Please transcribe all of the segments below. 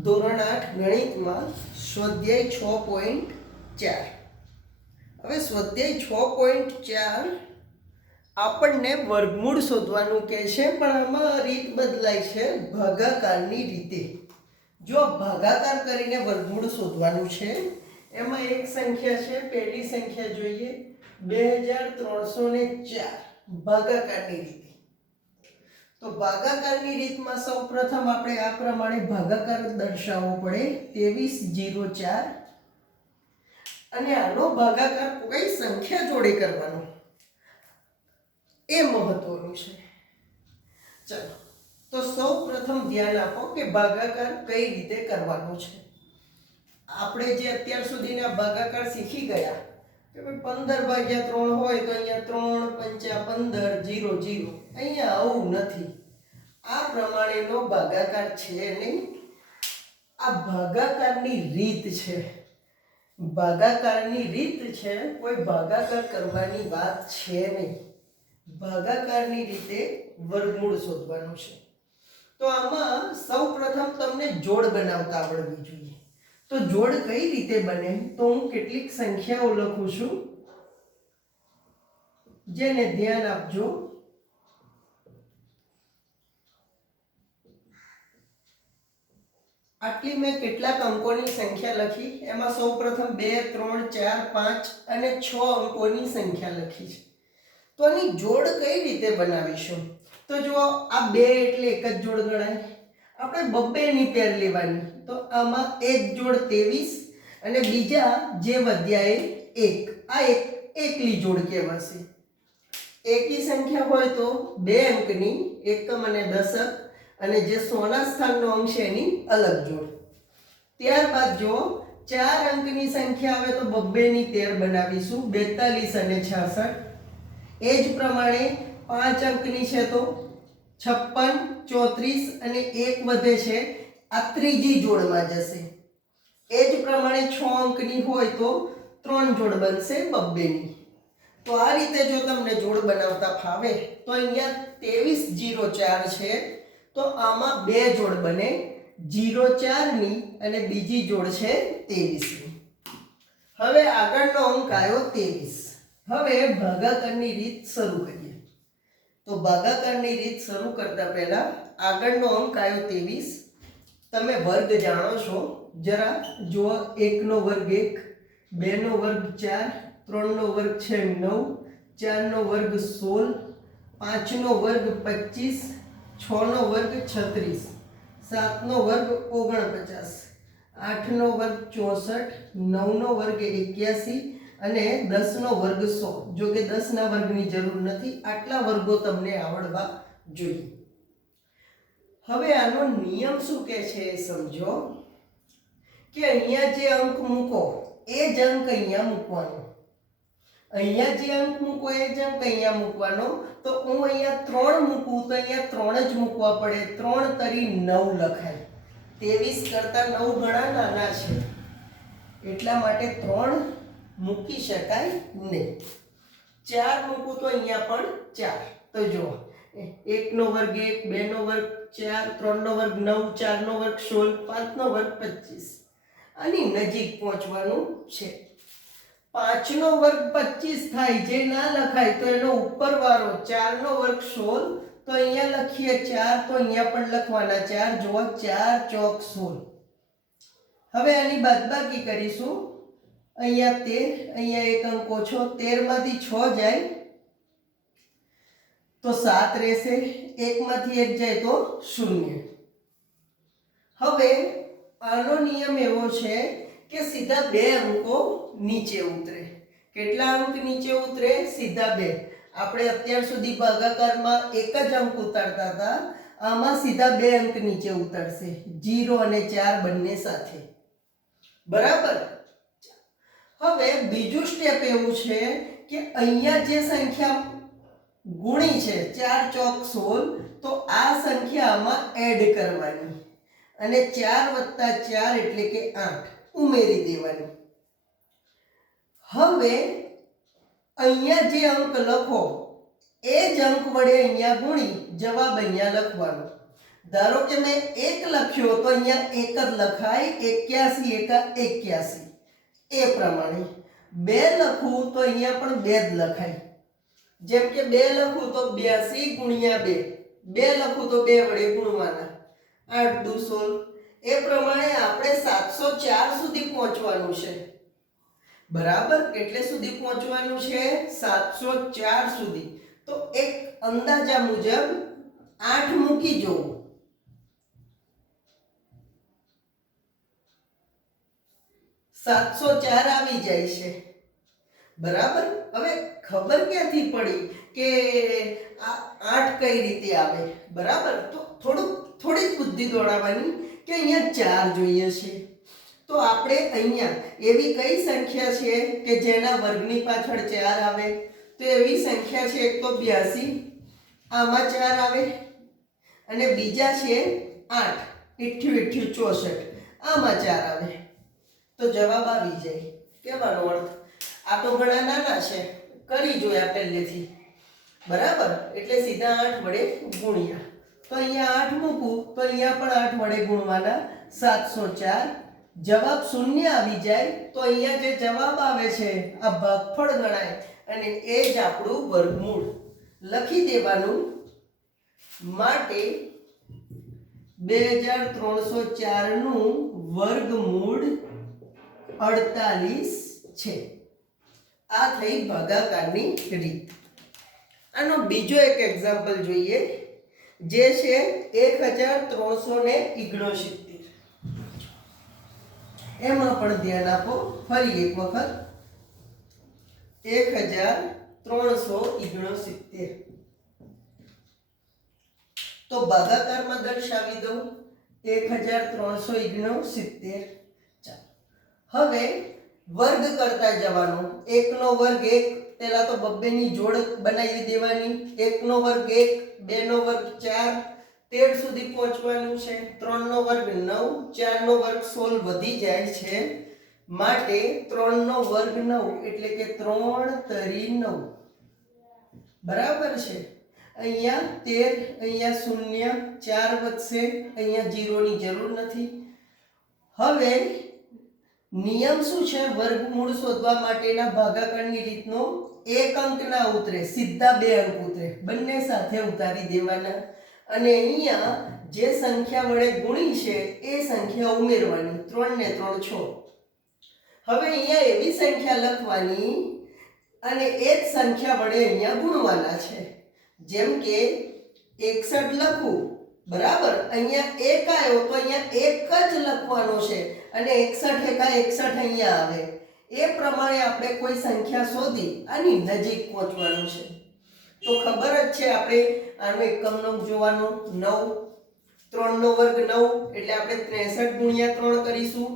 ધોરણ 8 ગણિતમાં સ્વાધ્યાય 6.4. હવે સ્વાધ્યાય 6.4 આપણને વર્ગમૂળ શોધવાનું કહે છે, પણ આમાં રીત બદલાય છે ભાગાકારની રીતે. જો ભાગાકાર કરીને વર્ગમૂળ શોધવાનું છે, એમાં એક સંખ્યા છે, પહેલી સંખ્યા જોઈએ 2304 ભાગાકારની રીતે. તો ભાગાકારની રીતમાં સૌપ્રથમ આપણે આ પ્રમાણે ભાગાકાર દર્શાવવો પડે 2304 અને આનો ભાગાકાર કોઈ સંખ્યા જોડે કરવાનો, એ મહત્વનું છે. ચાલો તો સૌપ્રથમ ધ્યાન આપો કે ભાગાકાર કઈ રીતે કરવાનો છે. આપણે જે અત્યાર સુધીના ભાગાકાર શીખી ગયા કે 15/3 હોય તો અહીંયા 3 × 5 = 15 0 0. અહીંયા આવું નથી, આ પ્રમાણેનો ભાગાકાર છે નહીં. આ ભાગાકારની રીત છે, ભાગાકારની રીત છે, કોઈ ભાગાકાર કરવાની વાત છે નહીં. ભાગાકારની રીતે વર્ગમૂળ શોધવાનું છે. તો આમાં સૌપ્રથમ તમને જોડ બનાવતા આવડવી જોઈએ. તો જોડ કઈ રીતે બને, તો હું કેટલીક સંખ્યાઓ લખું છું, જેને ધ્યાન આપજો. આટલી મેં કેટલાક અંકોની સંખ્યા લખી, એમાં સૌપ્રથમ 2 3 4 5 અને 6 અંકોની સંખ્યા લખી છે. તો આની જોડ કઈ રીતે બનાવીશું? તો જો આ 2 એટલે એક જ જોડ ગણાય. આપણે બબ્બેની પેર લેવાની, તો આમાં એક જોડ 23 અને બીજા જે વધ્યા એ 1. આ એકલી જોડ કહેવાશે. એકી સંખ્યા હોય તો 2 અંકની એકમ અને દશક, અને જે સોના સ્થાનનો અંક છે એની અલગ જોડ. ત્યારબાદ જો 4 અંકની સંખ્યા આવે તો બબ્બેની પેર બનાવીશું 42 અને 66. એ જ પ્રમાણે 5 અંકની છે તો 56 34 અને 1 વધે છે, આ ત્રીજી જોડમાં જશે. એ જ પ્રમાણે 6 અંકની હોય તો 3 જોડ બનશે બબ્બેની. તો આ રીતે જો તમને જોડ બનાવતા ફાવે તો અહીંયા 2304 છે, તો આમાં 2 જોડ બને, 04 ની અને બીજી જોડ છે 23 ની. હવે આગળનો અંક આવ્યો 23. હવે ભાગાકારની રીત શરૂ કરીએ. તો ભાગાકારની રીત શરૂ કરતા પહેલા આગળનો અંક આવ્યો 23. તમે વર્ગ જાણો છો, જરા જુઓ. 1 નો વર્ગ 1, 2 નો વર્ગ 4, 3 નો વર્ગ છે 9, 4 નો વર્ગ 16, 5 નો વર્ગ 25, 6 નો વર્ગ 36, 7 નો વર્ગ 49, 8 નો વર્ગ 64, 9 નો વર્ગ 81 અને 10 નો વર્ગ 100. જો કે 10 ના વર્ગની જરૂર નથી, આટલા વર્ગો તમને આવડવા જોઈએ. હવે આનો નિયમ શું કહે છે એ સમજો, કે અહીંયા જે અંક મૂકો એ જ અંક અહીંયા મૂકવાનો. અહીંયા જે અંક મૂકો એ જ અંક અહીંયા મૂકવાનો. તો હું અહીંયા 3 મૂકું તો અહીંયા 3 જ મૂકવા પડે. 3 તરી 9 લખાય. 23 કરતા 9 ઘણા નાના છે, એટલા માટે 3 મૂકી શકાય નહીં. 4 મૂકું તો અહીંયા પણ 4. તો જુઓ, 1 નો વર્ગ 1, 2 નો વર્ગ 4, 3 નો વર્ગ 9, 4 નો વર્ગ 16, 5 નો વર્ગ 25. આની નજીક પહોંચવાનું છે. 5 નો વર્ગ 25 થાય, જે ના લખાય તો એનો ઉપરવાળો 4 નો વર્ગ 16. તો અહીંયા લખીએ 4, તો અહીંયા પણ લખવાના 4. જુઓ, 4 ચોક 16. હવે આની બાદબાકી કરીશું. અહીંયા 13, અહીંયા એક અંક ઓછો, 13 માંથી 6 જાય તો 7 રહેશે, 1 માંથી 1 જાય તો 0. હવે આનો નિયમ એવો છે કે સીધા 2 અંકો નીચે ઉતરે. કેટલા અંક નીચે ઉતરે? સીધા 2. આપણે અત્યાર સુધી ભાગાકારમાં એક જ અંક ઉતારતા હતા, આમાં સીધા 2 અંક નીચે ઉતરશે, 0 અને 4 બંને સાથે. બરાબર. હવે બીજું સ્ટેપ એવું છે કે અહીંયા જે સંખ્યા ગુણી છે 4 ચોક 16, તો આ સંખ્યા આમાં એડ કરવાની અને 4 + 4 એટલે કે 8 ઉમેરી દેવાની. હવે અહીંયા જે અંક લખો એ જ અંક વડે અહીંયા ગુણી જવાબ અહીંયા લખવાનો. ધારો કે મેં 1 લખ્યો તો અહીંયા 1 જ લખાય, 81 એકા 81 એ પ્રમાણે 2 લખું તો અહીંયા પણ 2 જ લખાય, જેમ કે 2 લખું તો 82 ગુણ્યા 2, 2 લખું તો 2 વડે ગુણવાના, 8 દુ 16, એ પ્રમાણે આપણે 704 સુધી પહોંચવાનું છે, બરાબર. એટલે સુધી પહોંચવાનું છે 704 સુધી. તો એક અંદાજા મુજબ 8 મૂકી જવું, 704 આવી જાય છે, બરાબર. હવે ખબર ક્યાંથી પડી કે આ 8 કઈ રીતે આવે, બરાબર. તો થોડીક બુદ્ધિ દોડાવવાની કે અહીંયા 4 જોઈએ છે, તો આપણે અહીંયા એવી કઈ સંખ્યા છે કે જેના વર્ગની પાછળ 4 આવે, તો એવી સંખ્યા છે એક તો 82, આમાં 4 આવે, અને બીજા છે 8, 88 64, આમાં 4 આવે, તો જવાબ આવી જાય. કહેવાનો અર્થ આ તો ઘણા નાના છે, કરી જોયા પહેલેથી, બરાબર. એટલે સીધા 8 વડે ગુણ્યા, તો અહીંયા 8 મૂકું તો અહીંયા પણ 8 વડે ગુણવાના, 704. જવાબ 0 આવી જાય તો અહીંયા જે જવાબ આવે છે આ ભાગફળ ગણાય, અને એ જ આપણું વર્ગમૂળ લખી દેવાનું. માટે 2304 નું વર્ગમૂળ 48 છે. આ થઈ ભાગાકારની રીત. આનો બીજો એક એક્ઝામ્પલ જોઈએ, જે છે 1369. એમાં પણ ધ્યાન આપો. ફરી એક વખત 1369. તો ભાગાકારમાં દર્શાવી દઉં 1369. હવે વર્ગ કરતા જવાનું. 1 નો વર્ગ 1, પહેલા તો બબ્બેની જોડ બનાવી દેવાની. 1 નો વર્ગ 1, 2 નો વર્ગ 4, 13 સુધી પહોંચવાનું છે. 3 નો વર્ગ 9, 4 નો વર્ગ 16 વધી જાય છે, માટે 3 નો વર્ગ 9 એટલે કે 3 તરી 9, બરાબર છે. અહીંયા 13, અહીંયા 0, 4 વધશે, અહીંયા 0 ની જરૂર નથી. હવે નિયમ શું છે વર્ગમૂળ શોધવા માટેના ભાગાકારની રીતનો? 1 અંક ના ઉતરે, સીધા 2 અંક ઉતરે, બંને સાથે ઉતારી દેવાના, અને અહીંયા જે સંખ્યા વડે ગુણી છે એ સંખ્યા ઉમેરવાની. 3 ને 3 6. હવે અહીંયા એવી સંખ્યા લખવાની અને એ જ સંખ્યા વડે અહીંયા ગુણવાના છે. જેમ કે 61 લખું, બરાબર. અહીંયા 1 આવ્યો તો અહીંયા 1 જ લખવાનો છે, અને 61 એકા 61 અહીંયા આવે. એ પ્રમાણે આપણે કોઈ સંખ્યા શોધી આની નજીક પહોંચવાનું છે. તો ખબર જ છે આપણે આનો એકમનો જોવાનો 9, 3 નો વર્ગ 9 એટલે આપણે 63 ગુણ્યા 3 કરીશું,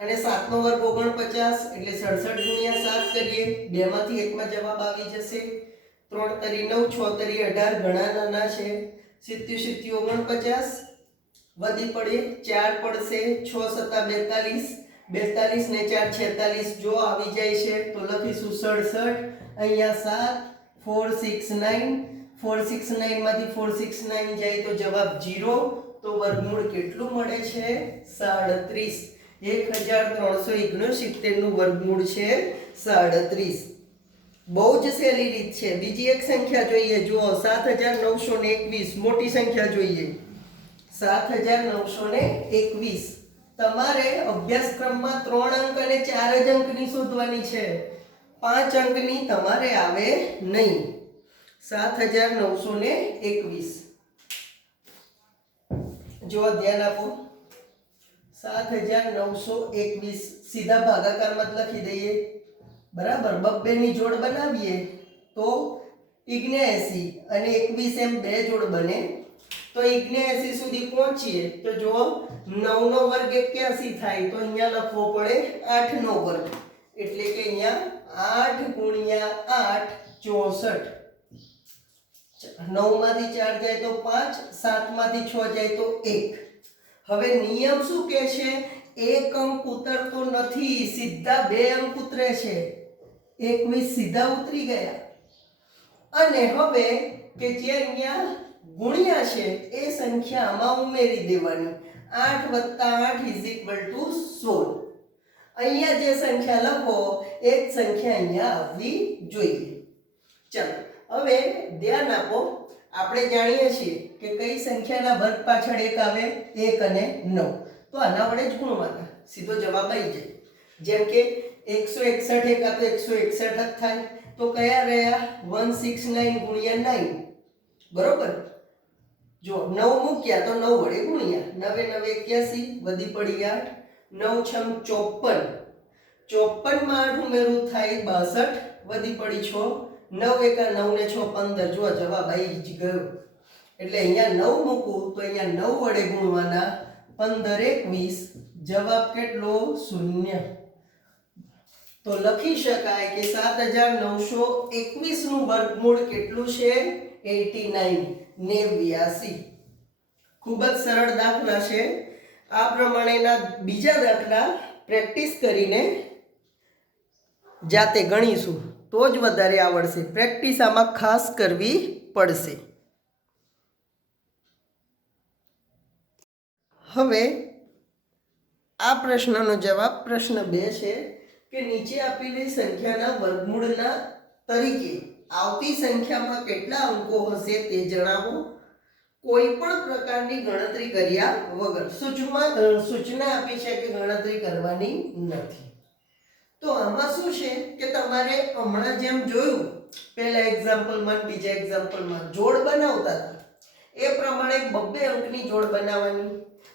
અને 7 નો વર્ગ 49 એટલે 67 ગુણ્યા 7 કરીએ. 2 માંથી 1 માં જવાબ આવી જશે. 3 તરી 9, 6 તરી 18, ઘણા નાના છે. 77 49 વધી પડે, 4 પડશે, 6 7 42, 42 ને 4 46, જો આવી જાય છે તો લખીશું 67. અહીંયા 7 4 6 9, 469 માંથી 469 જાય તો જવાબ 0. તો વર્ગમૂળ કેટલું મળે છે? 37. 1369 નું વર્ગમૂળ છે 37. બહુ જ સહેલી રીત છે. બીજી એક સંખ્યા જોઈએ, જુઓ 7921, મોટી સંખ્યા જોઈએ 7921. તમારે અભ્યાસક્રમમાં 3 અંક અને 4 જ અંકની શોધવાની છે, 5 અંકની તમારે આવે નહીં. 7921. જો ધ્યાન આપો, 7921 સીધા ભાગાકારમાં જ લખી દઈએ, બરાબર. બબ્બેની જોડ બનાવીએ તો 79 અને 21 એમ 2 જોડ બને, તો 79 સુધી પહોંચીએ તો જો 9 નો વર્ગ 81 થાય, તો અહીંયા લખવો પડે 8 નો વર્ગ, એટલે કે અહીંયા 8 ગુણ્યા 8 64. 9 માંથી 4 જાય તો 5, 7 માંથી 6 જાય તો 1. હવે નિયમ શું કહે છે? 1 અંક ઉતરતો નથી, સીધા 2 અંક ઉતરે છે. 21 સીધા ઉતરી ગયા. અને હવે કે જે અહીંયા ગુણ્યા છે એ સંખ્યા આમાં ઉમેરી દેવાની. 8 + 8 = 16. અહીંયા જે સંખ્યા લખો એ જ સંખ્યા અહીંયા આવવી જોઈએ. ચાલો હવે ધ્યાન આપો. આપણે જાણીએ છીએ કે કઈ સંખ્યાના વર્ગ પાછળ 1 આવે? 1 અને 9. તો આના વડે જ ગુણવાના, સીધો જવાબ આવી જાય. જેમ કે 161 એકા તો 161 જ થાય. તો કયા રહ્યા? 169 ગુણ્યા 9. બરોબર. જો 9 મૂક્યા તો 9 વડે ગુણ્યા. 9 9 81 વધી પડી 8. 9 6 54. 54 માં 8 ઉમેરું થાય 62 વધી પડી 6. 9 એકા 9 ને 6 15. જો જવાબ આવી જ ગયો. એટલે અહીંયા 9 મૂકું તો અહીંયા 9 વડે ગુણવાના. 15 21. જવાબ કેટલો? 0. તો લખી શકાય કે 7921 નું વર્ગમૂળ કેટલું છે? 89. ખૂબ જ સરળ દાખલા છે. આ પ્રમાણેના બીજા દાખલા પ્રેક્ટિસ કરીને જાતે ગણીશું તો જ વધારે આવડશે. પ્રેક્ટિસ આમાં ખાસ કરવી પડશે. હવે આ પ્રશ્નનો જવાબ પ્રશ્ન 2 છે કે નીચે આપેલી સંખ્યાના વર્ગમૂળના તરીકે આવતી સંખ્યામાં કેટલા અંકો હશે તે જણાવો. કોઈ પણ પ્રકારની ગણતરી કર્યા વગર. સૂચના આપી છે કે ગણતરી કરવાની નથી. તો આમાં શું છે કે તમારે હમણાં જેમ જોયું પહેલા એક્ઝામ્પલમાં બીજા એક્ઝામ્પલમાં જોડ બનાવતા હતા એ પ્રમાણે 2 અંકની જોડ બનાવવાની.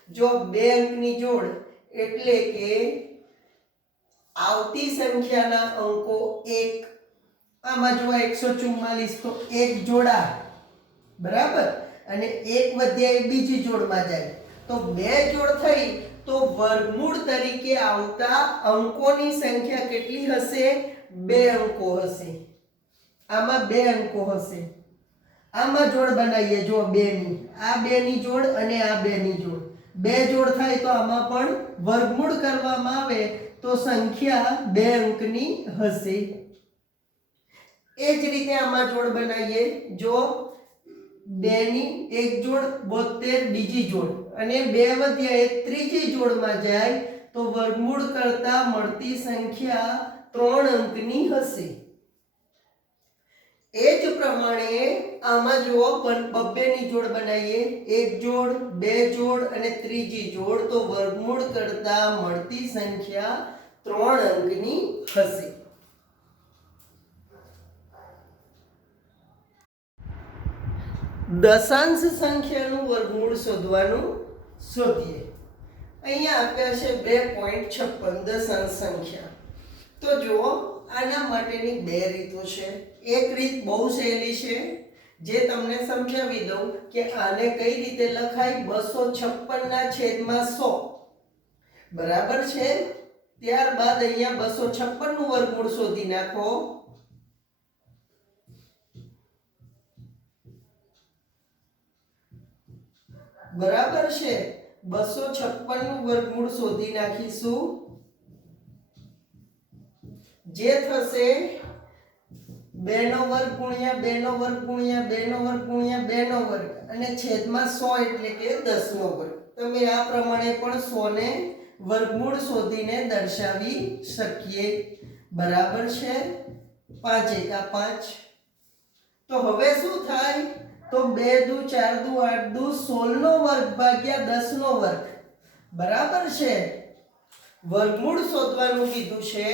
જો 2 અંકની જોડ એટલે કે આવતી સંખ્યાના અંકો 1. આમાં જો 144 તો 1 જોડા, બરાબર. અને 1 વધ્યા એ બીજી જોડમાં જાય તો 2 જોડ થઈ. તો વર્ગમૂળ તરીકે આવતા અંકોની સંખ્યા કેટલી હશે? 2 અંકો હશે. આમાં 2 અંકો હશે. આમાં જોડ બનાવીએ જો 2 ની. આ 2 ની જોડ અને આ 2 ની જોડ. 2 જોડ થાય તો આમાં પણ વર્ગમૂળ કરવામાં આવે તો સંખ્યા 2 અંકની હશે. એ જ રીતે આમાં જોડ બનાવીએ. જો 2 ની એક જોડ 72 બીજી જોડ અને 2 વધ્યા એ ત્રીજી જોડમાં જાય તો વર્ગમૂળ કરતા મળતી સંખ્યા 3 અંકની હશે. એ જ પ્રમાણે આમાં જુઓ 2 ની જોડ બનાવીએ. એક જોડ, 2 જોડ અને ત્રીજી જોડ તો વર્ગમૂળ કરતા મળતી સંખ્યા 3 અંકની હશે. દશાંશ સંખ્યાનું વર્ગમૂળ શોધવાનું શોધીએ. અહીંયા આપ્યા છે 2.56 દશાંશ સંખ્યા. તો જુઓ આના માટેની 2 રીતો છે. એક રીત બહુ સહેલી છે જે તમને સમજાવી દઉં કે આને કઈ રીતે લખાય. 256 ના છેદમાં 100, બરાબર છે. ત્યારબાદ અહીંયા 256 નું વર્ગમૂળ શોધી નાખો. બરાબર છે. 256 નું વર્ગમૂળ શોધી નાખીશું. જે થશે 2 નો વર્ગ ગુણ્યા 2 નો વર્ગ ગુણ્યા 2 નો વર્ગ ગુણ્યા 2 નો વર્ગ અને છેદમાં 100 એટલે કે 10 નો વર્ગ. તમે આ પ્રમાણે પણ 100 ને વર્ગમૂળ શોધીને દર્શાવી શકીએ. બરાબર છે. 5 એકા 5. તો હવે શું થાય? તો 2 દુ 4 દુ 8 દુ 16 નો વર્ગ ભાગ્યા 10 નો વર્ગ. બરાબર છે. વર્ગમૂળ શોધવાનું કીધું છે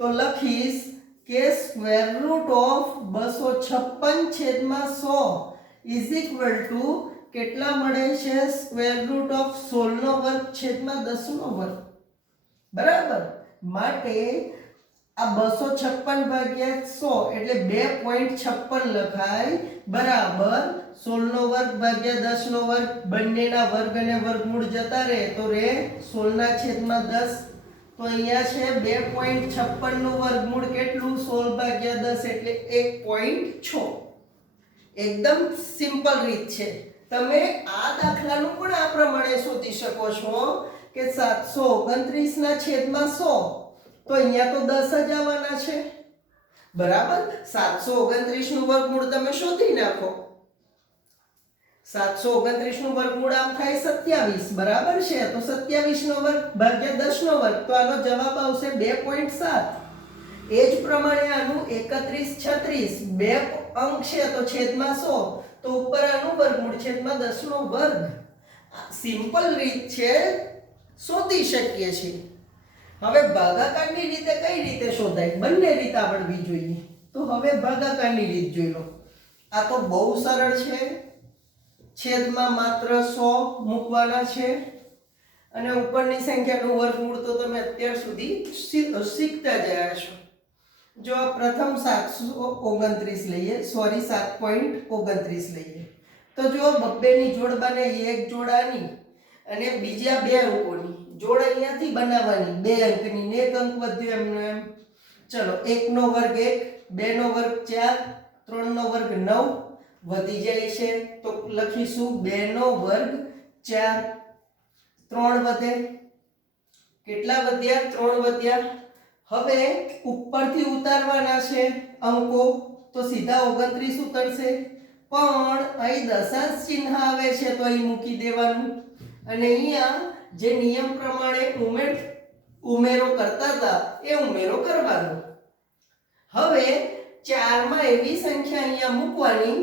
તો લખીશ કે સ્ક્વેર રૂટ ઓફ 256 છેદમાં 100 કેટલા મળે છે? સ્ક્વેર રૂટ ઓફ 16 નો વર્ગ છેદમાં 10 નો વર્ગ. બરાબર. માટે આ 256 ભાગ્યા 100 એટલે 2.56 લખાય. બરાબર 16 નો વર્ગ ભાગ્યા 10 નો વર્ગ. બંનેના વર્ગ અને વર્ગમૂળ જતા રહે તો રે 16 ના છેદમાં 10. તો અહીંયા છે 2.56 નું વર્ગમૂળ કેટલું? 16 ભાગ્યા 10 એટલે 1.6. એકદમ સિમ્પલ રીત છે. તમે આ દાખલાનું પણ આ પ્રમાણે શોધી શકો છો કે 729 ના છેદમાં 100. તો અહીંયા તો 10 જ આવવાના છે. બરાબર. 729 નું વર્ગમૂળ તમે શોધી નાખો. 729 નું વર્ગમૂળ આમ થાય 27 બરાબર છે, તો 27 નો વર્ગ ભાગ્યા 10 નો વર્ગ, તો આનો જવાબ આવશે 2.7. એ જ પ્રમાણે આનું 31 36 બે અંક છે તો છેદમાં 100, તો ઉપર આનું વર્ગમૂળ છેદમાં 10 નો વર્ગ. સિમ્પલ રીત છે, શોધી શકીએ છીએ. હવે ભાગાકારની રીતે કઈ રીતે શોધાય, બંને રીત આવડવી જોઈએ. તો હવે ભાગાકારની રીત જોઈ લો. આ તો બહુ સરળ છે, છેદમાં માત્ર 100 મૂકવાના છે અને ઉપરની સંખ્યાનું વર્ગમૂળ તો તમે અત્યાર સુધી શીખતા જ આવ્યા છો. જો પ્રથમ 729 લઈએ, સોરી 7.29 લઈએ, તો જો બબ્બેની જોડ બને, એક જોડ આની અને બીજા બે અંકોની જોડ અહીંયાથી બનાવવાની, બે અંકની ને એક અંક વધ્યો એમનો એમ. ચલો 1 નો વર્ગ 1, 2 નો વર્ગ 4, 3 નો વર્ગ 9 વધી જાય છે, તો લખીશું 2 નો વર્ગ 4. 3 વધે, કેટલા વધ્યા? 3 વધ્યા. હવે ઉપરથી ઉતારવાના છે અંકો, તો સીધા 29 ઉતરશે, પણ અહીં દશાંશ ચિહ્ન આવે છે તો અહીં મૂકી દેવાનું અને અહીંયા જે નિયમ પ્રમાણે ઉમેરો કરતા હતા એ ઉમેરો કરવાનો. હવે 4 માં એવી સંખ્યા અહીંયા મૂકવાની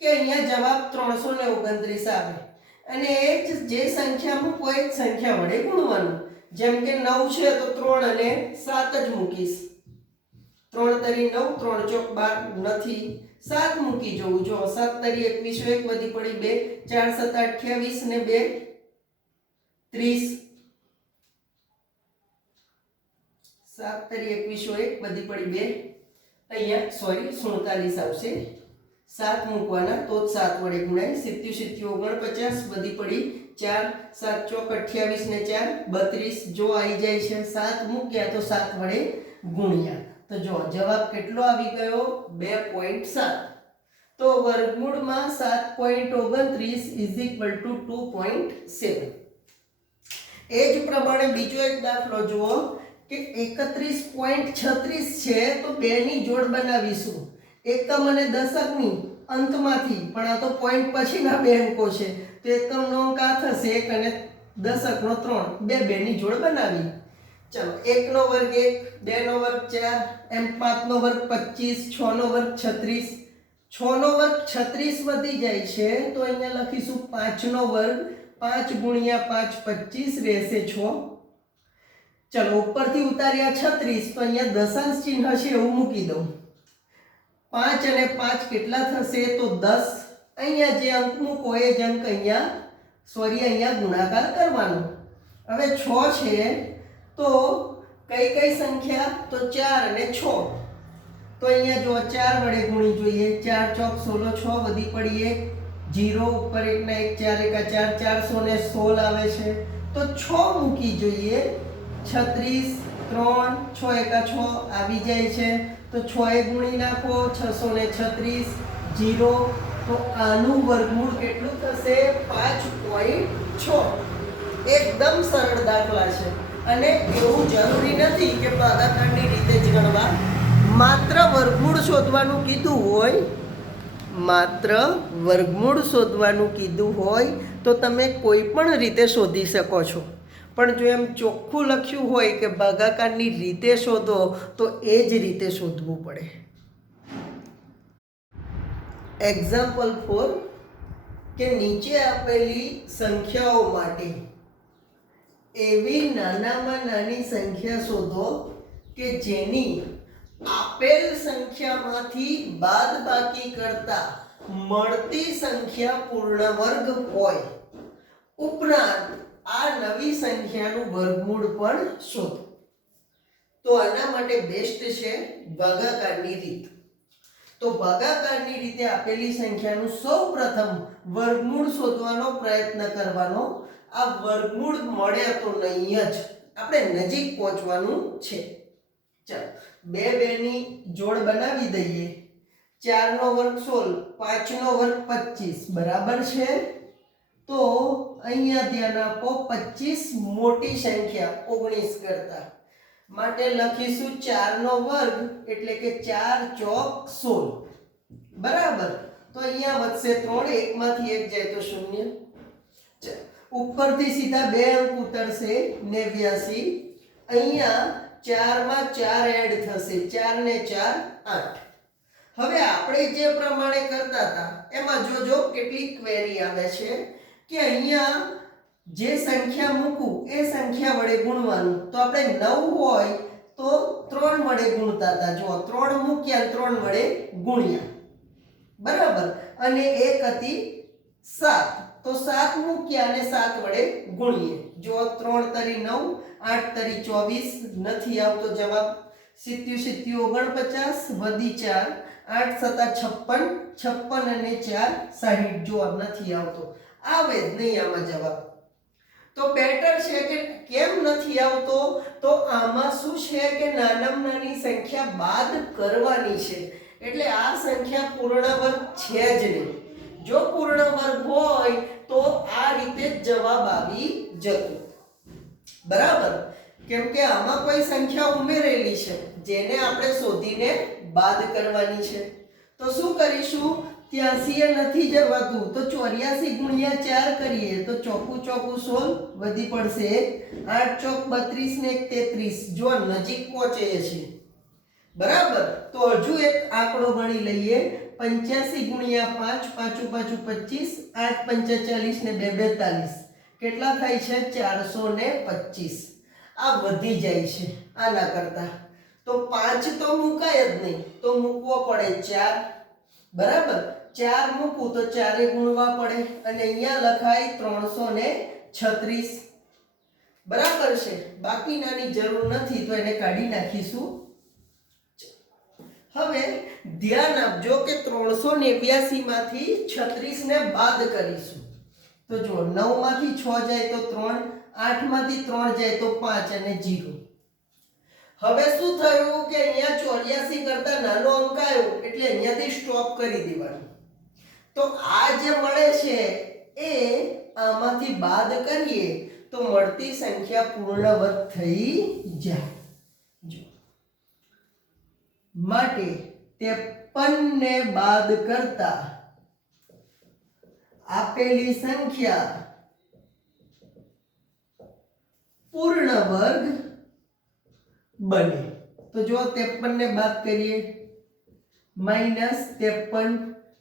કે અહીંયા જવાબ 329 આવે અને એ જે સંખ્યા મૂકો એ જ સંખ્યા વડે ગુણવાનું. જેમ કે 9 છે તો 3 અને 7 જ મૂકીશ. 3 તરી 9, 3 ચોક 12 નથી, 7 મૂકી જવું. જો 7 તરી 21, 1 વધી પડી 2, 4 7 28 ને 2 30, 7 તરી 21, 1 વધી પડી 2, અહીંયા સોરી 47 આવશે. 7 મૂકવાના તો જ 7 વડે ગુણાય. 7 7 49 વધી પડી 4, 7 ચોક 28 ને 4 32. જો આવી જાય છે 7 મૂક્યા તો 7 વડે ગુણ્યા, તો જો જવાબ કેટલો આવી ગયો? 2.7. તો વર્ગમૂળમાં 7.29 2.7. એ જ પ્રમાણે બીજો એક દાખલો જુઓ કે 31.36 છે, તો 2 ની જોડ બનાવીશું એકમ અને દશકની અંતમાંથી, પણ આ તો પોઈન્ટ પછીના બે અંકો છે, તો એકમનો અંક આ થશે 1 અને દશકનો 3, બે ની જોડ બનાવી. ચલો 1 નો વર્ગ 1, 2 નો વર્ગ 4, એમ 5 નો વર્ગ 25, 6 નો વર્ગ 36, 6 નો વર્ગ 36 વધી જાય છે, તો અહીંયા લખીશું 5 નો વર્ગ, 5 ગુણ્યા 5 25 રહેશે 6. ચલો ઉપરથી ઉતાર્યા 36, તો અહીંયા દશાંશ ચિહ્ન છે એવું મૂકી દઉં. 5 અને 5 કેટલા થશે? તો 10. અહીંયા જે અંક મૂકો એ જ અંક અહીંયા ગુણાકાર કરવાનો. હવે 6 છે તો કઈ સંખ્યા? તો 4 અને 6. તો અહીંયા જો 4 વડે ગુણી જોઈએ. 4 ચોક 16, 6 વધી પડી 1, 0 ઉપર 1 ના 1, 4 1 4, 416 આવે છે, તો 6 મૂકી જોઈએ. 36, 3, 6 1 6 આવી જાય છે, તો 6 એ ગુણી નાખો, 636, 0. તો આનું વર્ગમૂળ કેટલું થશે? 5.6. એકદમ સરળ દાખલા છે અને એવું જરૂરી નથી કે ભાગાકારની રીતે જ ગણવા. માત્ર વર્ગમૂળ શોધવાનું કીધું હોય તો તમે કોઈ પણ રીતે શોધી શકો છો, પણ જો એમ ચોખ્ખું લખ્યું હોય કે ભાગાકારની રીતે શોધો તો એ જ રીતે શોધવું પડે. એક્ઝામ્પલ 4 કે નીચે આપેલી સંખ્યાઓ માટે એવી નાનામાં નાની સંખ્યા શોધો કે જેની આપેલ સંખ્યામાંથી બાદબાકી કરતા મળતી સંખ્યા પૂર્ણ વર્ગ હોય. ઉપરાંત આ નવી સંખ્યાનું વર્ગમૂળ પણ શોધો. તો આના માટે બેસ્ટ છે ભાગાકારની રીત. તો ભાગાકારની રીતે આપેલી સંખ્યાનું સૌપ્રથમ વર્ગમૂળ શોધવાનો પ્રયત્ન કરવાનો. આ વર્ગમૂળ મળે તો નહીં જ આપણે નજીક પહોંચવાનું છે. ચાલો 2 ની જોડ બનાવી દઈએ. 4 નો વર્ગ 16, 5 નો વર્ગ 25 બરાબર છે. તો અહીંયા ધ્યાન આપો, 25 મોટી સંખ્યા 19 કરતા, માટે લખીશું 4 નો વર્ગ એટલે કે 4 ચોક 16 બરાબર. તો અહીંયા વધશે 3, 1 માંથી 1 જાય તો 0. ઉપરથી સીધા 2 અંક ઉતરશે 89. અહીંયા 4 માં 4 એડ થશે, 4 ને 4 8. હવે આપણે જે પ્રમાણે કરતા હતા એમાં જોજો કેટલી ક્વેરી આવે છે કે અહીંયા જે સંખ્યા મૂકું એ સંખ્યા વડે ગુણવાનું. તો આપણે 9 હોય તો 3 વડે ગુણતા હતા. જો 3 મૂક્યા 3 વડે ગુણ્યા, બરાબર. અને એક હતી 7 તો 7 મૂક્યા અને 7 વડે ગુણીએ. જો 3 તરી 9, 8 તરી 24, નથી આવતો જવાબ. 7 7 49 વધી 4, 8 7 56, 56 અને 4 60. જવાબ નથી આવતો, આવે જ નહીં આમાં જવાબ. તો બેટર છે કે કેમ નથી આવતો, તો આમાં શું છે કે નાનામાં નાની સંખ્યા બાદ કરવાની છે. એટલે આ સંખ્યા પૂર્ણ વર્ગ છે જ નહીં. જો પૂર્ણ વર્ગ હોય તો આ રીતે જવાબ આવી જતો, બરાબર. કેમ કે આમાં કોઈ સંખ્યા ઉમેરેલી છે જેને આપણે શોધીને બાદ કરવાની છે. તો શું કરીશું, 83 એ નથી જવાતું તો 84 ગુણ્યા 4 કરીએ તો ચોકું ચોકું 16 વધી પડશે 8 ચોક 32 ને 33. જો નજીક પહોંચે છે, બરાબર. તો હજુ એક આંકડો ગણી લઈએ. 85 ગુણ્યા 5, પાછું 25, 8 પંચા 40 ને 2 42. કેટલા થાય છે? 425. આ વધી જાય છે આના કરતા. તો 5 તો મુકાય જ નહીં, તો મૂકવો પડે 4, બરાબર. 4 મૂકું તો 4 એ ગુણવા પડે અને અહીંયા લખાય 336, બરાબર છે. બાકીનાની જરૂર નથી તો એને કાઢી નાખીશું. હવે ધ્યાન આપજો કે 389 માંથી 36 ને બાદ કરીશું. તો જો 9 માંથી 6 જાય તો 3, 8 માંથી 3 જાય તો 5 અને 0. હવે શું થયું કે અહીંયા 84 કરતા નાનો અંક આવ્યો એટલે અહીંયાથી સ્ટોપ કરી દેવાનું. તો આ જે મળે છે એ આમાંથી બાદ કરીએ તો મળતી સંખ્યા પૂર્ણ વર્ગ થઈ જાય. જો માટે 53 ને બાદ કરતા આપેલી સંખ્યા પૂર્ણ વર્ગ બને. તો જો 53 ને બાદ કરીએ, -53,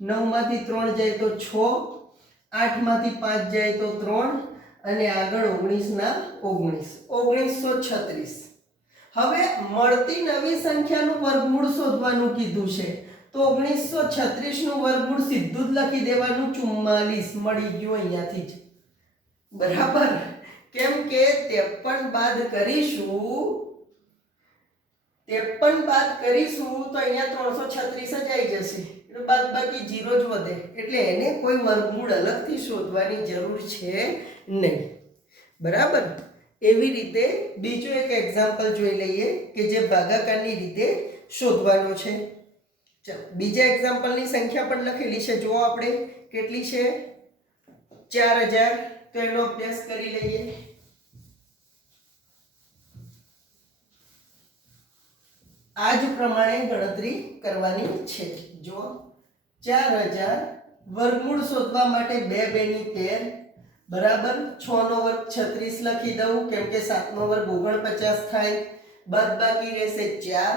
9 માંથી 3 જાય તો 6, 8 માંથી 5 જાય તો 3 અને આગળ 19 ના 19, 1936. હવે મળતી નવી સંખ્યાનું વર્ગમૂળ શોધવાનું કીધું છે. તો 1936 નું વર્ગમૂળ સીધું જ લખી દેવાનું, 44 મળી ગયું અહીંયાથી જ, બરાબર. કેમ કે 53 બાદ કરીશું, 53 બાદ કરીશું તો અહીંયા 336 જ આવી જશે. એટલે બાદ બાકી 0 જ વધે. એટલે એને કોઈ વર્ગમૂળ અલગથી શોધવાની જરૂર છે નહીં, બરાબર. એવી રીતે બીજો એક એક્ઝામ્પલ જોઈ લઈએ કે જે ભાગાકારની રીતે શોધવાનો છે. ચાલો બીજા એક્ઝામ્પલની સંખ્યા પણ લખેલી છે. જો આપણે કેટલી છે? 4000. તો એનો અભ્યાસ કરી લઈએ. આ જ પ્રમાણે ગણતરી કરવાની છે. જો 4000 વર્ગમૂળ શોધવા માટે 2 2ની પેર, બરાબર. 6 નો વર્ગ 36 લખી દઉં કેમ કે 7 નો વર્ગ 49 થાય. બાદ બાકી રહેશે 4,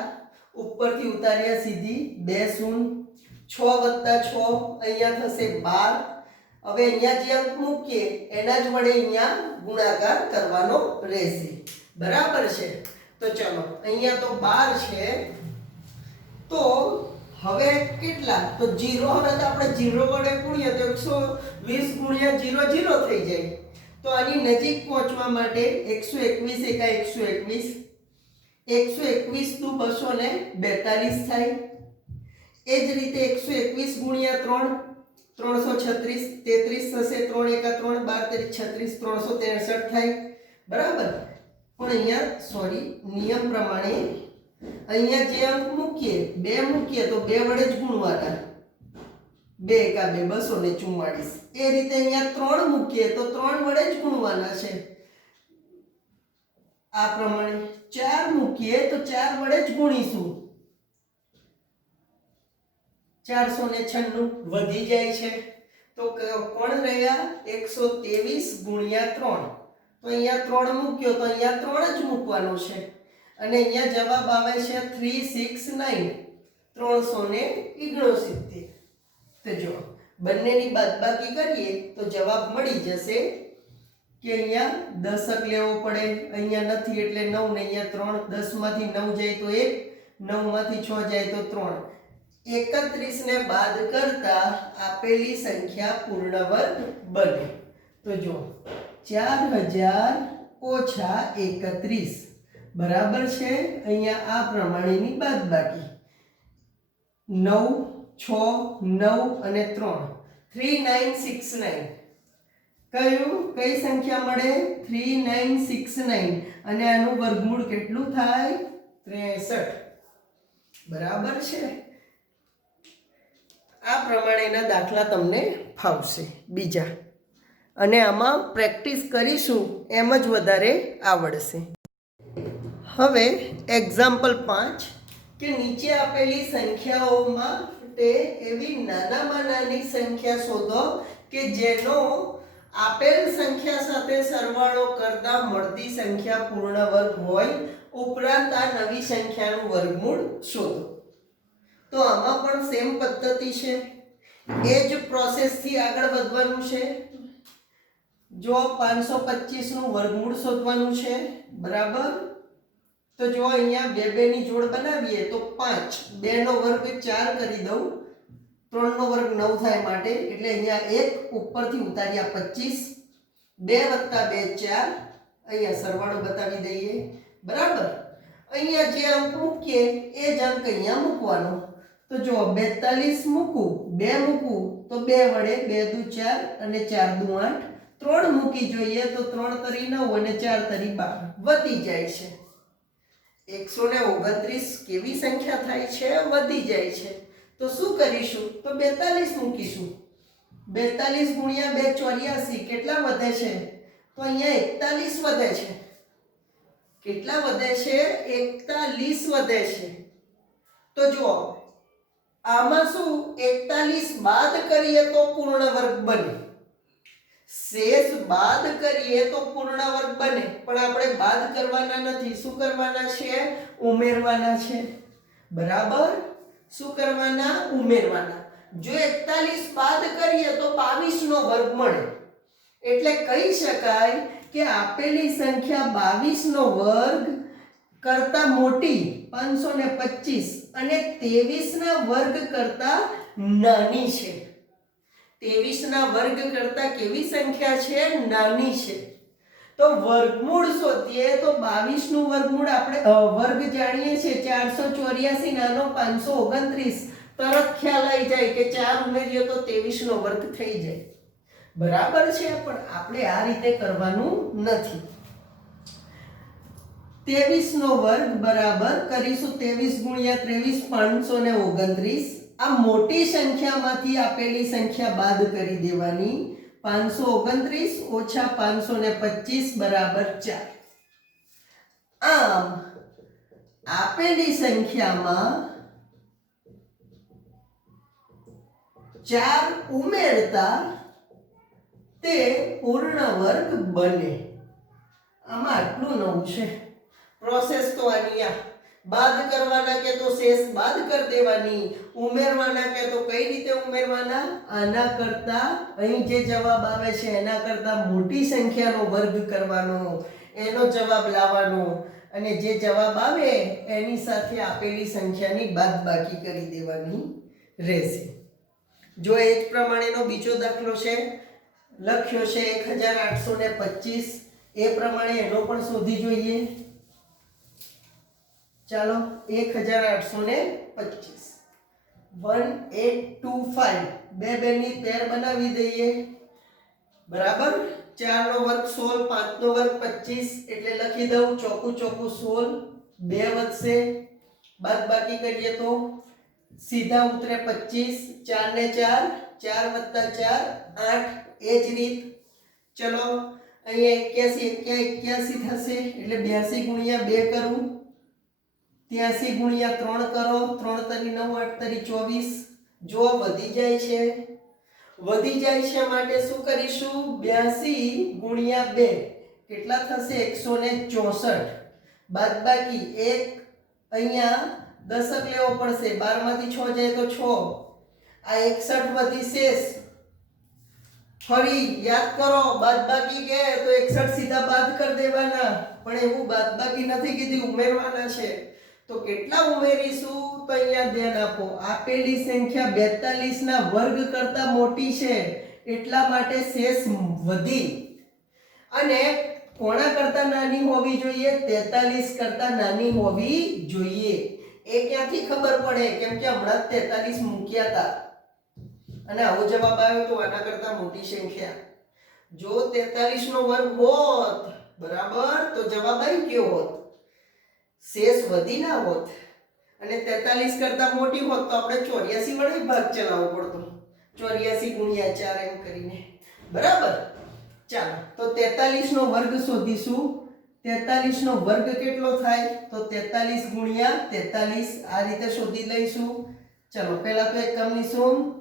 ઉપરથી ઉતાર્યા સીધી 2 શૂન્ય, 6 વત્તા 6 અહીંયા થશે 12. હવે અહીંયા જે અંક મૂકીએ એના જ વડે અહીંયા ગુણાકાર કરવાનો રહેશે, બરાબર છે. તો ચલો અહીંયા તો 12 છે. તો હવે કેટલા? તો 0. હવે તો આપણે 0 વડે ગુણીએ તો 120 ગુણ્યા 0 0 થઈ જાય. તો આની નજીક પહોંચવા માટે 121 એકા 121, 121 નું 242 થાય. એ જ રીતે 121 ગુણ્યા 3, 336, 33 થશે. 3 એકા 3, 12 36, 363 થાય, બરાબર. પણ અહીંયા સોરી નિયમ પ્રમાણે અહીંયા જે અંક મૂકીએ 2 મૂકીએ તો 2 વડે જ ગુણવાના. 2 એકા 2 244. એ રીતે અહીંયા 3 મૂકીએ તો 3 વડે જ ગુણવાના છે. આ પ્રમાણે 4 મૂકીએ તો 4 વડે જ ગુણીશું. 496 વધી જાય છે તો કોણ રહ્યા 123 ગુણ્યા 3 તો અહીંયા 3 મૂક્યો તો અહીંયા 3 જ મૂકવાનો છે અને અહીંયા જવાબ આવે છે 369 369 તો જો બંનેની બાદબાકી કરીએ તો જવાબ મળી જશે કે અહીંયા દશક લેવો પડે અહીંયા નથી એટલે 9 ને અહીંયા 3 10 માંથી 9 જાય તો 1 9 માંથી 6 જાય તો 3 31 ને બાદ કરતા આપેલી સંખ્યા પૂર્ણ વર્ગ બને તો જો 4000 ઓછા 31 બરાબર છે અહીંયા આ પ્રમાણેની બાદબાકી 9 6 9 અને 3 3969 કઈ સંખ્યા મળે 3969 અને આનું વર્ગમૂળ કેટલું થાય 63 બરાબર છે આ પ્રમાણેના દાખલા તમને ફાવશે બીજા અને આમાં પ્રેક્ટિસ કરીશું એમ જ વધારે આવડશે હવે એક્ઝામ્પલ 5 કે નીચે આપેલી સંખ્યાઓમાં એવી નાનામાં નાની સંખ્યા શોધો કે જેનો આપેલ સંખ્યા સાથે સરવાળો કરતા મળતી સંખ્યા પૂર્ણ વર્ગ હોય ઉપરાંત આ નવી સંખ્યાનું વર્ગમૂળ શોધો તો આમાં પણ સેમ પદ્ધતિ છે એ જ પ્રોસેસથી આગળ વધવાનું છે જો 525 નું વર્ગમૂળ શોધવાનું છે બરાબર તો જો અહીંયા બે બે ની જોડ બનાવીએ તો 5 2 નો વર્ગ 4 કરી દઉં 3 નો વર્ગ 9 થાય માટે એટલે અહીંયા 1 ઉપરથી ઉતાર્યા 25 2 + 2 4 અહીંયા સરવાળો બતાવી દઈએ બરાબર અહીંયા જે અંક મૂકીએ એ જ અંક અહીંયા મૂકવાનો તો જો 42 મૂકું 2 મૂકું તો 2 વડે 2 દુ 4 અને 4 દુ 8 3 મૂકી જોઈએ તો 3 તરી 9 અને 4 તરી 12 વધી જાય છે 129 કેવી સંખ્યા થાય છે વધી જાય છે તો શું કરીશું તો 42 મૂકીશું 42 ગુણ્યા 2 84 કેટલા વધે છે તો અહીંયા 41 વધે છે કેટલા વધે છે 41 વધે છે તો જો આમાં શું 41 બાદ કરીએ તો પૂર્ણ વર્ગ બને શેષ બાદ કરીએ તો પૂર્ણ વર્ગ બને પણ આપણે બાદ કરવાના નથી શું કરવાના છે ઉમેરવાના છે બરાબર શું કરવાના ઉમેરવાના જો 41 બાદ કરીએ તો 22 નો વર્ગ મળે એટલે કહી શકાય કે આપેલી સંખ્યા 22 નો વર્ગ કરતા મોટી 525 અને 23 ના વર્ગ કરતા નાની છે 23 ના વર્ગ કરતા કેવી સંખ્યા છે નાની છે તો વર્ગમૂળ શોધીએ તો 22 નું વર્ગમૂળ આપણે વર્ગ જાણીએ છીએ 484 નાનો 529 તરત ખ્યાલ આવી જાય કે 4 ઉમેરીએ તો 23 નો વર્ગ થઈ જાય બરાબર છે પણ આપણે આ રીતે કરવાનું નથી 23 નો વર્ગ બરાબર કરીશું 23 ગુણ્યા 23 529 આ મોટી સંખ્યામાંથી આપેલી સંખ્યા બાદ કરી દેવાની 529 ઓછા 525 બરાબર 4 આમ આપેલી સંખ્યામાં 4 ઉમેરતા તે પૂર્ણ વર્ગ બને આમાં આટલું નવું છે પ્રોસેસ તો આની આ બાદ કરવાના કે તો શેષ બાદ કરી દેવાની ઉમેરવાના કે તો કઈ રીતે ઉમેરવાના આના કરતા અહીં જે જવાબ આવે છે એના કરતા મોટી સંખ્યાનો વર્ગ કરવાનો એનો જવાબ લાવવાનો અને જે જવાબ આવે એની સાથે આપેલી સંખ્યાની બાદબાકી કરી દેવાની રહેશે જો એ જ પ્રમાણેનો બીજો દાખલો છે લખ્યો છે 1825 એ પ્રમાણે એનો પણ શોધી જોઈએ ચાલો 1825 1825 બે બે ની પેર બનાવી દઈએ બરાબર 4 નો વર્ગ 16 5 નો વર્ગ 25 એટલે લખી દઉં ચોકું ચોકું 16 2 વધશે બાદબાકી કરીએ તો સીધા ઉતરે 25 4 ને 4 4 + 4 8 એ જ રીત ચલો અહીંયા 81 થશે એટલે 82 ગુણ્યા 2 કરું 83 ગુણ્યા 3 કરો 3 તરી 9 8 તરી 24 જો વધી જાય છે માટે શું કરીશું 82 ગુણ્યા 2 કેટલા થશે 164 બાદબાકી 1 અહીંયા દશક લેવો પડશે 12 માંથી 6 જાય તો 6 આ 61 વધી શેષ ફરી યાદ કરો બાદબાકી કે તો 61 સીધા બાદ કરી દેવાના પણ એવું બાદબાકી નથી કીધી ઉમેરવાના છે તો કેટલા ઉમેરીશું તો અહીંયા ધ્યાન આપો આપેલી સંખ્યા 42 ના વર્ગ કરતા મોટી છે એટલા માટે શેષ વધી અને કોના કરતા નાની હોવી જોઈએ 43 કરતા નાની હોવી જોઈએ એ ક્યાંથી ખબર પડે કેમ કે હમણાં 43 મૂક્યા હતા અને આવો જવાબ આવ્યો તો આના કરતા મોટી સંખ્યા જો 43 નો વર્ગ હોત બરાબર તો જવાબ આવી ગયો હોત શેષ વધી ના હોત અને 43 કરતા મોટી હોત તો આપણે 84 વડે ભાગ ચલાવવો પડતો 84 ગુણ્યા 4 એમ કરીને બરાબર ચાલો તો 43 નો વર્ગ શોધીશું 43 નો વર્ગ કેટલો થાય તો 43 ગુણ્યા 43 આ રીતે શોધી લઈશું ચલો પહેલા તો એકમની શૂન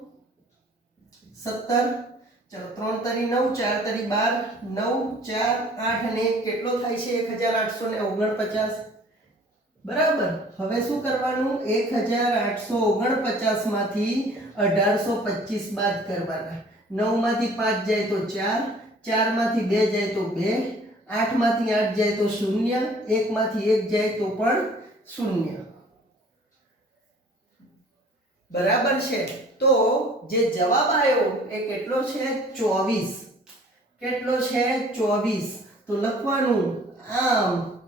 17 ચલો 3 તરી 9 4 તરી 12 9 4 8 અને 1 કેટલો થાય છે 1849 બરાબર હવે શું કરવાનું 1849 માંથી 1825 બાદ કરવાના 9 માંથી 5 જાય તો 4 4 માંથી 2 જાય તો 2 8 માંથી 8 જાય તો 0 1 માંથી 1 જાય તો પણ 0 બરાબર છે તો જે જવાબ આવ્યો એ કેટલો છે 24 કેટલો છે 24 તો લખવાનું આમ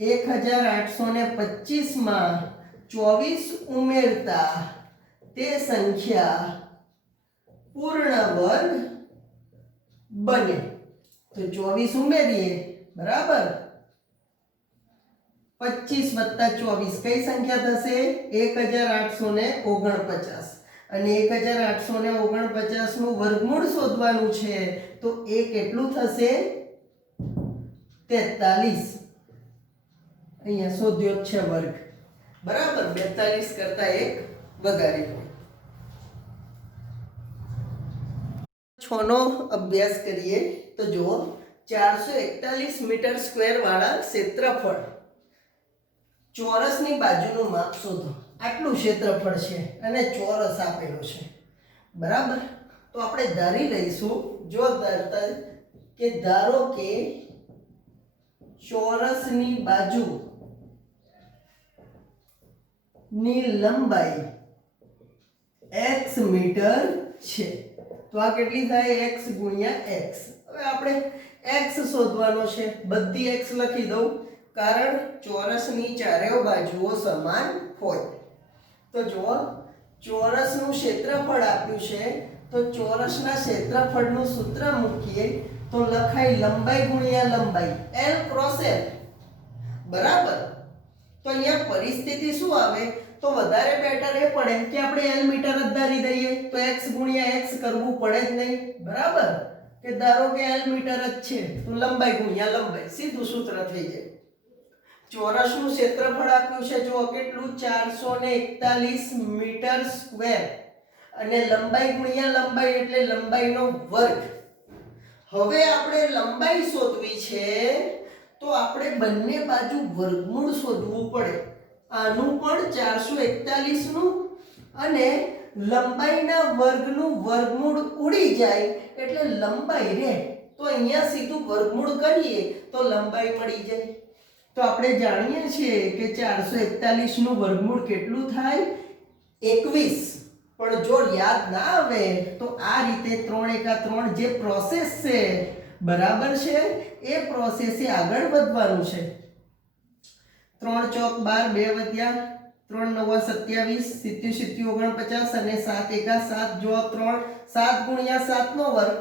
1825 માં 24 ઉમેરતા તે સંખ્યા પૂર્ણ વર્ગ બને તો 24 ઉમેરીએ બરાબર 25 વત્તા 24 કઈ સંખ્યા થશે 1849 અને 1849 નું વર્ગમૂળ શોધવાનું છે તો એ કેટલું થશે 43 અહીંયા શોધ્યો છે વર્ગ બરાબર 42 કરતા એક વધારે 6 નો અભ્યાસ કરીએ તો જુઓ 441 મીટર સ્ક્વેર વાળા ક્ષેત્રફળ ચોરસની બાજુનું માપ શોધો આટલું ક્ષેત્રફળ છે અને ચોરસ આપેલો છે બરાબર તો આપણે ધારી લઈશું જો ધારો કે ચોરસની બાજુ ની લંબાઈ x મીટર છે તો આ કેટલી થાય x ગુણ્યા x હવે આપણે x શોધવાનો છે બધી x લખી દઉં કારણ ચોરસની ચારેય બાજુઓ સમાન હોય તો જો ચોરસનું ક્ષેત્રફળ આપ્યું છે તો ચોરસના ક્ષેત્રફળનું સૂત્ર મૂકીએ તો લખાય લંબાઈ ગુણ્યા લંબાઈ l ક્રોસ l બરાબર તો અહીંયા પરિસ્થિતિ શું આવે તો વધારે બેટર એ પડે કે આપણે l મીટર જ ધારી દઈએ તો x ગુણ્યા x કરવું પડે જ નહીં બરાબર કે ધારો કે l મીટર જ છે તો લંબાઈ ગુણ્યા લંબાઈ સીધું સૂત્ર થઈ જાય ચોરસનું ક્ષેત્રફળ આપ્યું છે જો કેટલું 441 મીટર સ્ક્વેર અને લંબાઈ ગુણ્યા લંબાઈ એટલે લંબાઈનો વર્ગ હવે આપણે લંબાઈ શોધવી છે તો આપણે બંને બાજુ વર્ગમૂળ શોધવું પડે આનું પણ 441 નું અને લંબાઈના વર્ગનું વર્ગમૂળ ઉડી જાય એટલે લંબાઈ રહે તો અહીંયા સીધું વર્ગમૂળ કરીએ તો લંબાઈ મળી જાય તો આપણે જાણીએ છીએ કે 441 નું વર્ગમૂળ કેટલું થાય 21 પણ જો યાદ ના આવે તો આ રીતે 3 * 3 જે પ્રોસેસ છે બરાબર છે એ પ્રોસેસે આગળ વધવાનું છે 3 ચોક 12 2 વધ્યા 3 9 27 77 49 અને 7 એકા 7 જો 3 7 ગુણ્યા 7 નો વર્ગ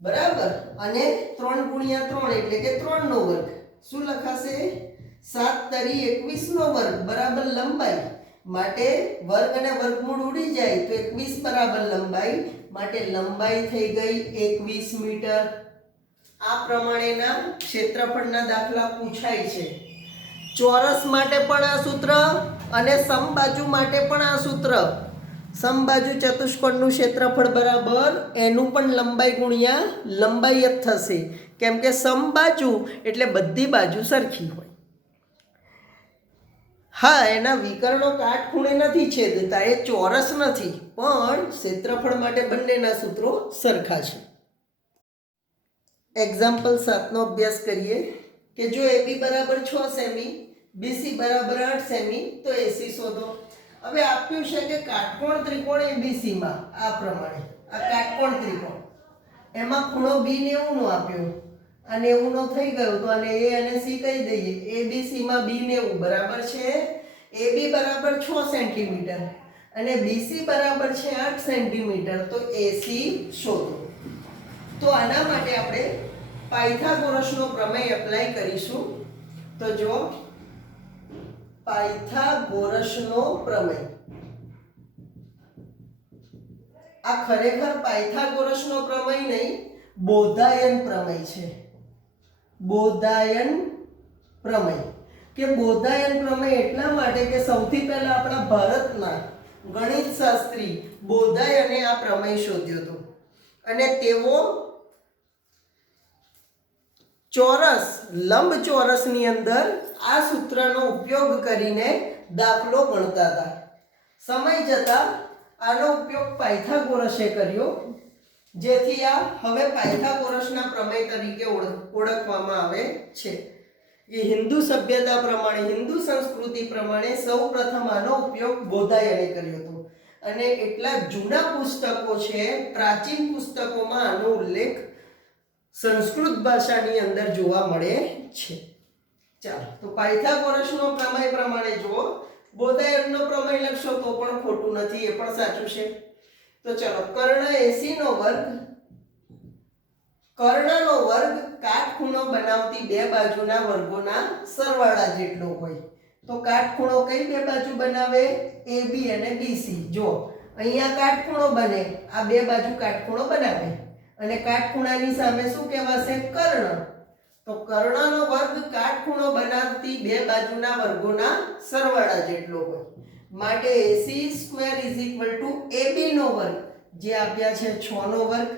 બરાબર અને 3 ગુણ્યા 3 એટલે કે 3 નો વર્ગ શું લખાશે 7 તરી 21 નો વર્ગ બરાબર લંબાઈ માટે વર્ગ અને વર્ગમૂળ ઉડી જાય તો 21 બરાબર લંબાઈ માટે લંબાઈ થઈ ગઈ 21 મીટર આ પ્રમાણેના ક્ષેત્રફળના દાખલા પૂછાય છે ચોરસ માટે પણ આ સૂત્ર અને સમબાજુ માટે પણ આ સૂત્ર સમબાજુ ચતુષ્કોણનું ક્ષેત્રફળ બરાબર એનું પણ લંબાઈ ગુણ્યા લંબાઈ જ થશે, કેમ કે સમબાજુ એટલે બધી બાજુ સરખી હોય. હા, એના વિકર્ણો કાટખૂણે નથી છેદતા, એ ચોરસ નથી, પણ ક્ષેત્રફળ માટે બંનેના સૂત્રો સરખા છે. એક્ઝામ્પલ 7 નો અભ્યાસ કરીએ કે જો AB બરાબર 6 સેમી, BC બરાબર 8 સેમી, તો AC શોધો. હવે આપ્યું છે કે કાટકોણ ત્રિકોણ ABC માં આ પ્રમાણે, આ કાટકોણ ત્રિકોણ એમાં ખૂણો B 90 નો આપ્યો, આ 90 નો થઈ ગયો, તો આને A અને C કહી દઈએ. ABC માં B 90 બરાબર છે, AB બરાબર 6 સેન્ટીમીટર અને BC બરાબર છે 8 સેન્ટીમીટર, તો AC શોધો. તો આના માટે આપણે પાયથાગોરસનો પ્રમેય એપ્લાય કરીશું. તો જો પાયથાગોરસનો પ્રમેય, આ ખરેખર પાયથાગોરસનો પ્રમેય નહીં, બોધાયન પ્રમેય છે. બોધાયન પ્રમેય, કે બોધાયન પ્રમેય એટલા માટે કે સૌથી પહેલા આપણા ભારતના ગણિત શાસ્ત્રી બોધાયને આ પ્રમેય શોધ્યો હતો અને તેઓ ચોરસ લંબચોરસની અંદર આ સૂત્રનો ઉપયોગ કરીને દાખલો ગણતા હતા. સમય જતાં આનો ઉપયોગ પાયથાગોરસે કર્યો, જેથી આ હવે પાયથાગોરસના પ્રમેય તરીકે ઓળખવામાં આવે છે. એ હિન્દુ સભ્યતા પ્રમાણે, હિન્દુ સંસ્કૃતિ પ્રમાણે સૌ પ્રથમ આનો ઉપયોગ બોધાયને કર્યો હતો અને એટલા જૂના પુસ્તકો છે, પ્રાચીન પુસ્તકોમાં આનો ઉલ્લેખ સંસ્કૃત ભાષાની અંદર જોવા મળે છે. ચાલો, તો પાયથાગોરસનો પ્રમેય પ્રમાણે જુઓ, બોધાયનનો પ્રમેય લખશો તો પણ ખોટું નથી, એ પણ સાચું છે. તો ચલો, કર્ણ AC નો વર્ગ, કર્ણનો વર્ગ કાટખૂણો બનાવતી બે બાજુના વર્ગોના સરવાળા જેટલો હોય. તો કાટખૂણો કઈ બે બાજુ બનાવે? AB અને BC. જો અહીંયા કાટખૂણો બને, આ બે બાજુ કાટખૂણો બનાવે અને કાટખૂણાની સામે શું કહેવાશે? કર્ણ. તો કર્ણનો વર્ગ કાટખૂણો બનાવતી બે બાજુના વર્ગોના સરવાળા જેટલો હોય. માટે AC² AB નો વર્ગ, જે આપ્યા છે 6 નો વર્ગ,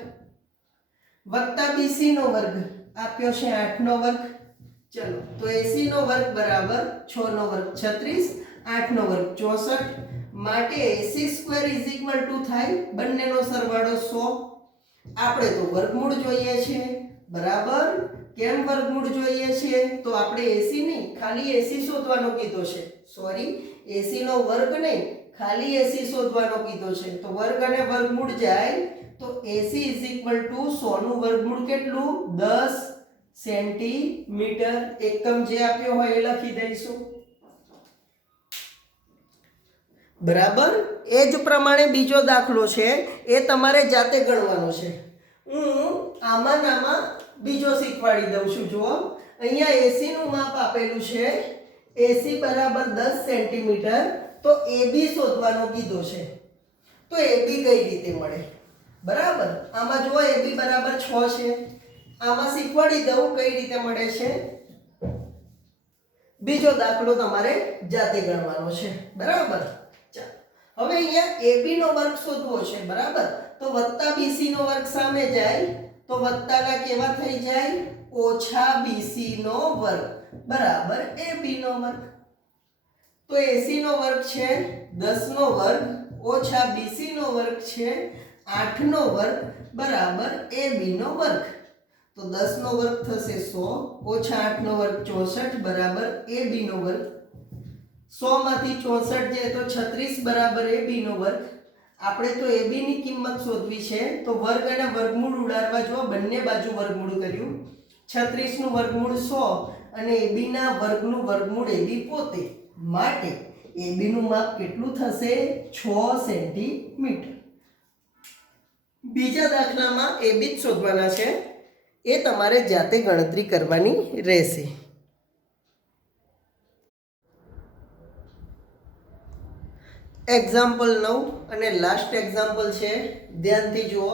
વત્તા BC નો વર્ગ આપ્યો છે 8 નો વર્ગ. ચલો, તો AC નો વર્ગ બરાબર 6 નો વર્ગ 36, 8 નો વર્ગ 64. માટે AC² થાય બંનેનો સરવાળો 100. આપણે તો વર્ગમૂળ જોઈએ છે, બરાબર? કેમ વર્ગમૂળ જોઈએ છે? તો આપણે AC નહીં, ખાલી AC શોધવાનો કીધો છે. સોરી, AC નો વર્ગ નહીં, ખાલી AC શોધવાનો કીધો છે. તો વર્ગ અને વર્ગમૂળ જાય તો AC = 100 નું વર્ગમૂળ કેટલું? 10 સેન્ટીમીટર. એકમ જે આપ્યો હોય એ લખી દઈશું, બરાબર? એ જ પ્રમાણે બીજો દાખલો છે, એ તમારે જાતે ગણવાનો છે. હું આમાં બીજો શીખવાડી દઉં છું. જુઓ, અહીંયા AC નું માપ આપેલું છે, AC બરાબર 10 સેન્ટીમીટર. તો AB શોધવાનો કીધો છે. તો AB કઈ રીતે મળે? બરાબર, આમાં જુઓ AB બરાબર 6 છે. આમાં શીખવાડી દઉં કઈ રીતે મળે છે. બીજો દાખલો તમારે જાતે ગણવાનો છે, બરાબર? હવે અહીંયા AB નો વર્ગ શોધવો છે, બરાબર? તો વત્તા BC નો વર્ગ સામે જાય તો વત્તાના કેવા થઈ જાય? ઓછા BC નો વર્ગ બરાબર AB નો વર્ગ. તો AC નો વર્ગ છે 10 નો વર્ગ ઓછા BC નો વર્ગ છે 8 નો વર્ગ બરાબર AB નો વર્ગ. તો 10 નો વર્ગ થશે 100 ઓછા 8 નો વર્ગ 64 બરાબર AB નો વર્ગ. 100 માંથી 64 જાય તો 36 બરાબર AB નો વર્ગ. આપણે તો AB ની કિંમત શોધવી છે, તો વર્ગ અને વર્ગમૂળ ઉડાડવા જો બંને બાજુ વર્ગમૂળ કર્યું. 36 નું વર્ગમૂળ 100 અને AB ના વર્ગનું વર્ગમૂળ AB પોતે. માટે AB નું માપ કેટલું થશે? 6 સેન્ટીમીટર. બીજા દાખલામાં AB જ શોધવાના છે, એ તમારે જાતે ગણતરી કરવાની રહેશે. એક્ઝામ્પલ 9 અને લાસ્ટ એક્ઝામ્પલ છે, ધ્યાનથી જુઓ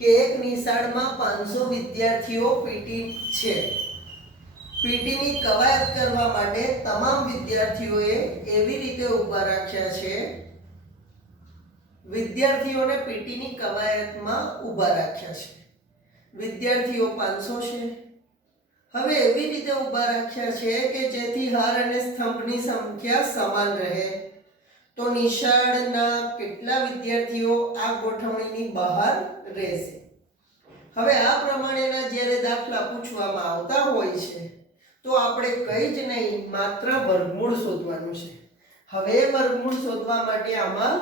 કે એક નિશાળમાં 500 વિદ્યાર્થીઓ પીટી છે. પીટીની કવાયત કરવા માટે તમામ વિદ્યાર્થીઓએ એવી રીતે ઊભા રાખ્યા છે, વિદ્યાર્થીઓને પીટીની કવાયતમાં ઊભા રાખ્યા છે. વિદ્યાર્થીઓ 500 છે. હવે એવી રીતે ઊભા રાખ્યા છે કે જેથી હાર અને સ્તંભની સંખ્યા સમાન રહે. તો નિશાળના કેટલા વિદ્યાર્થીઓ આ ગોઠવણીની બહાર રહેશે? હવે આ પ્રમાણેના જ્યારે દાખલા પૂછવામાં આવતા હોય છે તો આપણે કંઈ જ નહીં, માત્ર વર્ગમૂળ શોધવાનું છે. હવે વર્ગમૂળ શોધવા માટે આમાં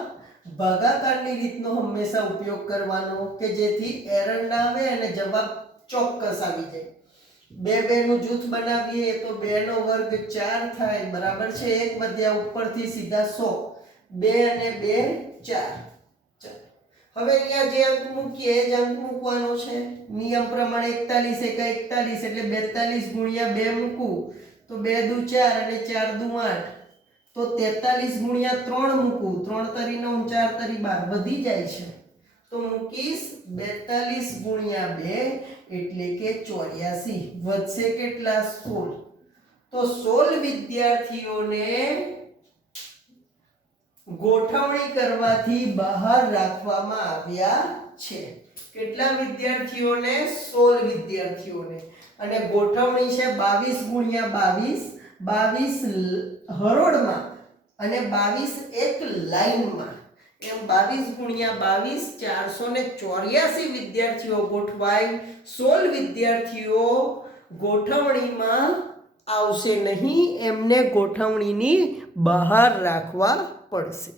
ભાગાકારની રીતનો હંમેશા ઉપયોગ કરવાનો કે જેથી એરર ના આવે અને જવાબ ચોક્કસ આવી જાય. 2 નું જૂથ બનાવીએ તો 2 નો વર્ગ 4 થાય, બરાબર છે. 1 વધ્યા ઉપરથી સીધા 100. 2 અને 2 4. હવે અહીંયા જે અંક મૂકીએ એ જ અંક મૂકવાનો છે. નિયમ પ્રમાણે 41 41 એટલે 42 ગુણ્યા 2 મૂકવું તો 2 દુ 4 અને 4 દુ 8. તો 43 ગુણ્યા 3 મૂકવું, 3 તરી 9 4 તરી 12 વધી જાય છે. તો મૂકીશ 42 ગુણ્યા 2 એટલે કે 84. વધશે કેટલા? 16. તો 16 વિદ્યાર્થીઓને ગોઠવણી કરવાથી બહાર રાખવામાં આવ્યા છે. કેટલા વિદ્યાર્થીઓને? 16 વિદ્યાર્થીઓને. અને ગોઠવણી છે 22 ગુણ્યા 22 હરોળમાં અને 22 એક લાઈનમાં. એમ 22 ગુણ્યા 22 484 વિદ્યાર્થીઓ ગોઠવાય. 16 વિદ્યાર્થીઓ ગોઠવણીમાં આવશે નહીં, એમને ગોઠવણીની બહાર રાખવા પડશે.